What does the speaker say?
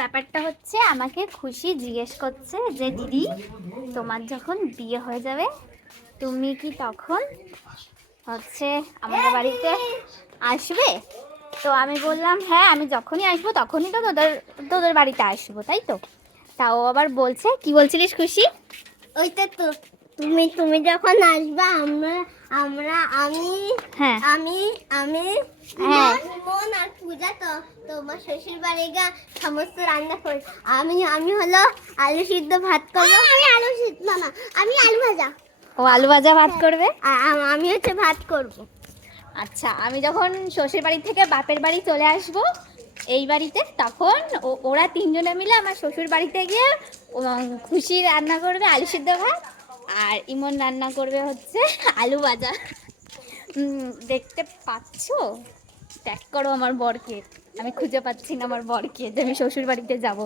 ব্যাপারটা হচ্ছে আমাকে খুশি জিজ্ঞেস করছে যে দিদি তোমার যখন বিয়ে হয়ে যাবে তুমি কি তখন হচ্ছে আমাদের বাড়িতে আসবে? তো আমি বললাম হ্যাঁ, আমি যখনই আসবো তখনই তো তোদের তোদের বাড়িতে আসবো, তাই তো? তাও আবার বলছে, কি বলছিলিস খুশি? ওইটা তো তুমি তুমি যখন আসবা আমরা আমরা আমি হ্যাঁ আমি আমি হ্যাঁ মন আর পূজা তো তোমার শ্বশুর বাড়ি গা সমস্ত রান্না করি। আমি হলো আলু সিদ্ধ ভাত করবো। আমি আলু সিদ্ধ না, আমি আলু ভাজা। ও আলু ভাজা ভাত করবে। আমি হচ্ছে ভাত করব। আচ্ছা, আমি যখন শ্বশুর বাড়ি থেকে বাপের বাড়ি চলে আসব এই বাড়িতে, তখন ওরা তিনজনে মিলে আমার শ্বশুর বাড়িতে গিয়ে খুশি রান্না করবে আলু সিদ্ধ ভাত, আর ইমন রান্না করবে হচ্ছে আলু ভাজা। দেখতে পাচ্ছো? ট্যাগ করো আমার বরকে, আমি খুঁজে পাচ্ছি না আমার বরকে যে আমি শ্বশুর বাড়িতে যাব।